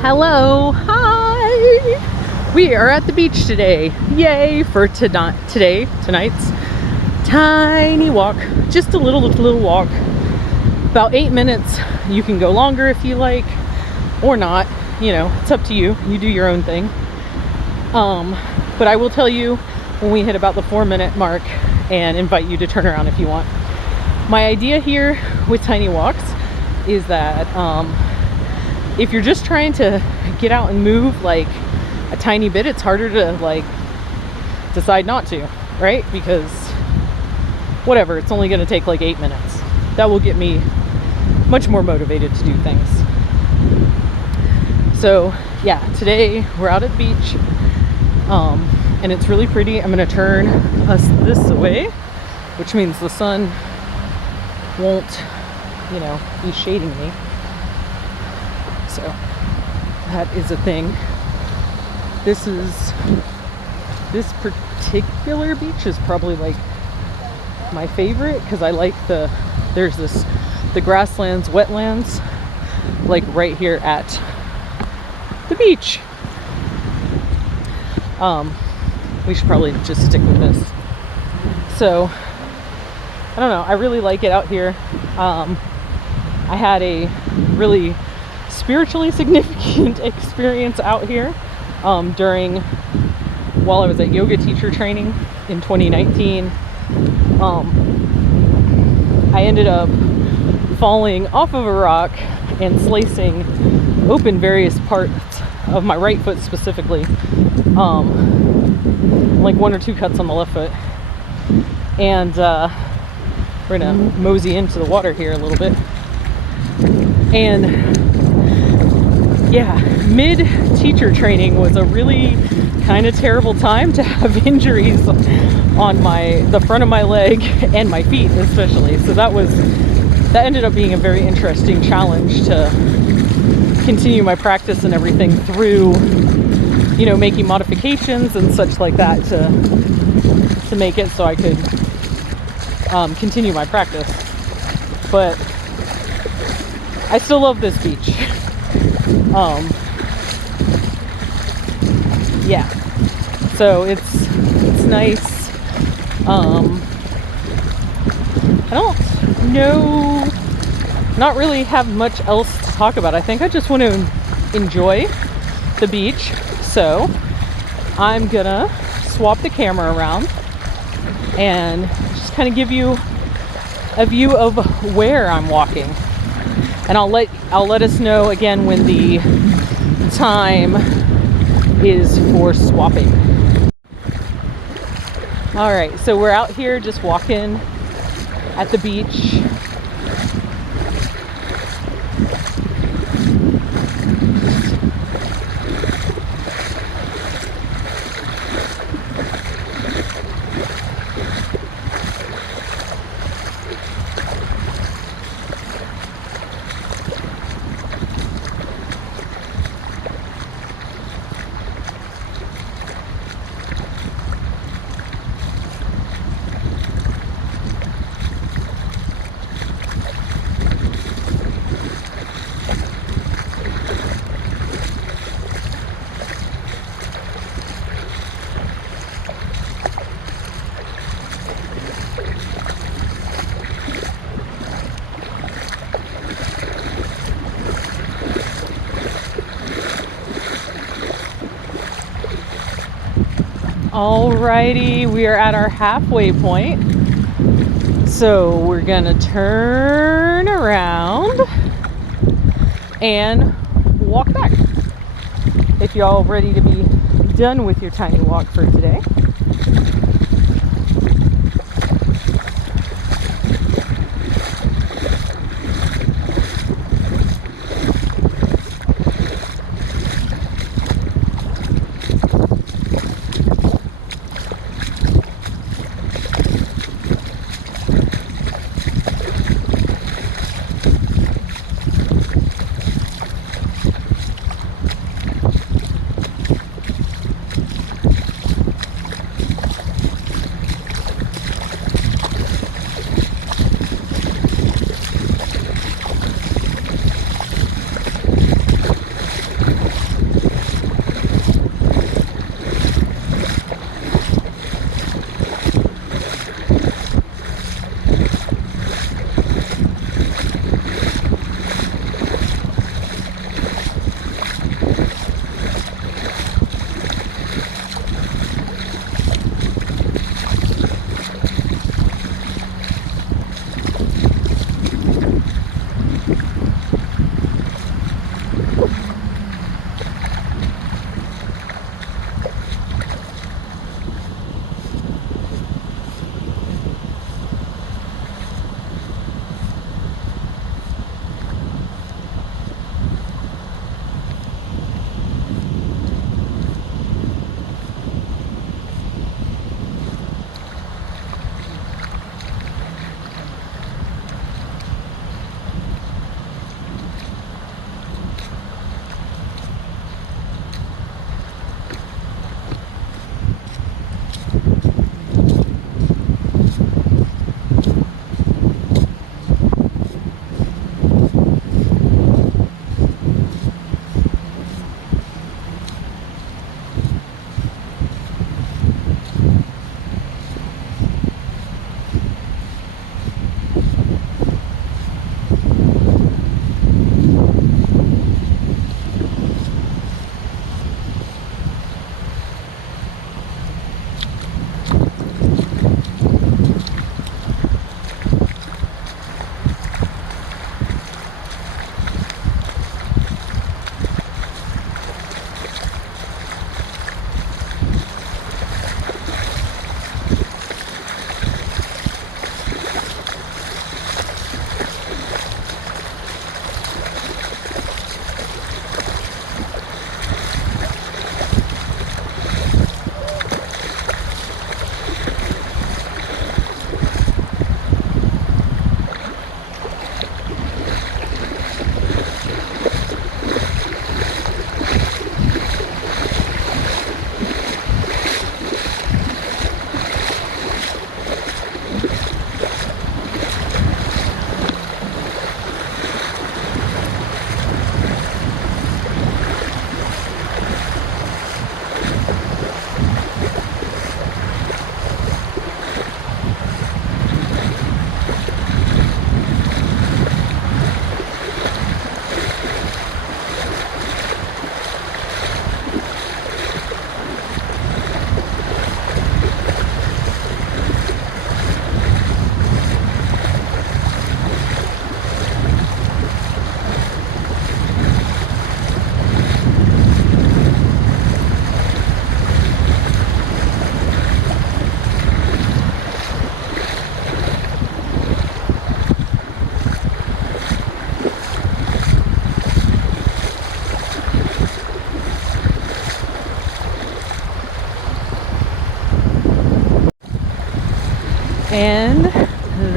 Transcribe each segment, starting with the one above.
Hello, hi! We are at the beach today. Yay for tonight's tiny walk. Just a little walk. About 8 minutes. You can go longer if you like, or not. You know, it's up to you. You do your own thing. But I will tell you when we hit about the 4-minute mark and invite you to turn around if you want. My idea here with tiny walks is that if you're just trying to get out and move like a tiny bit, it's harder to like decide not to, right? Because whatever, it's only going to take like 8 minutes. That will get me much more motivated to do things. So yeah, today we're out at the beach and it's really pretty. I'm going to turn us this way, which means the sun won't, you know, be shading me. So that is a thing. This particular beach is probably like my favorite because I like there's the grasslands, wetlands, like right here at the beach. We should probably just stick with this. So I don't know, I really like it out here. I had a really spiritually significant experience out here while I was at yoga teacher training in 2019. I ended up falling off of a rock and slicing open various parts of my right foot specifically, like 1 or 2 cuts on the left foot. And we're gonna mosey into the water here a little bit. And yeah, mid-teacher training was a really kind of terrible time to have injuries on the front of my leg and my feet especially. So that ended up being a very interesting challenge to continue my practice and everything through, you know, making modifications and such like that to make it so I could continue my practice. But I still love this beach. Yeah, so it's nice. I don't know, not really have much else to talk about. I think I just want to enjoy the beach. So I'm gonna swap the camera around and just kind of give you a view of where I'm walking. And I'll let us know again when the time is for swapping. All right, so we're out here just walking at the beach. Alrighty, we are at our halfway point. So we're gonna turn around and walk back. If you're all ready to be done with your tiny walk for today.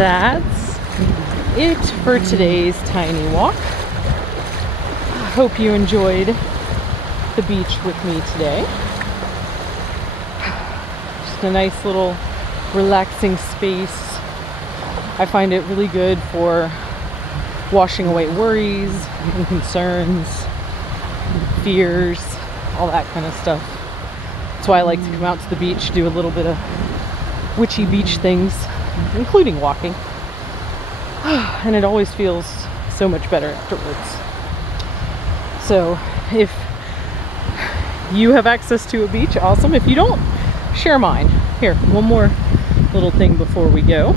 that's it for today's tiny walk. I hope you enjoyed the beach with me today. Just a nice little relaxing space. I find it really good for washing away worries and concerns, fears, all that kind of stuff. That's why I like to come out to the beach, do a little bit of witchy beach things, including walking. And it always feels so much better afterwards. So if you have access to a beach, awesome. If you don't, share mine. Here, one more little thing before we go.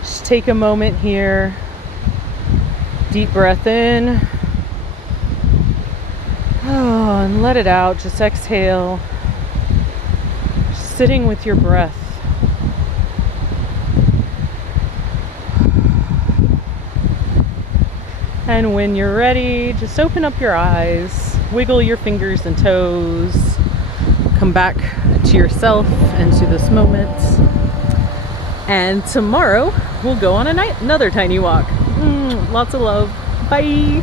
Just take a moment here. Deep breath in. Oh, and let it out. Just exhale. Just sitting with your breath. And when you're ready, just open up your eyes, wiggle your fingers and toes, come back to yourself and to this moment. And tomorrow we'll go on another tiny walk. Lots of love. Bye.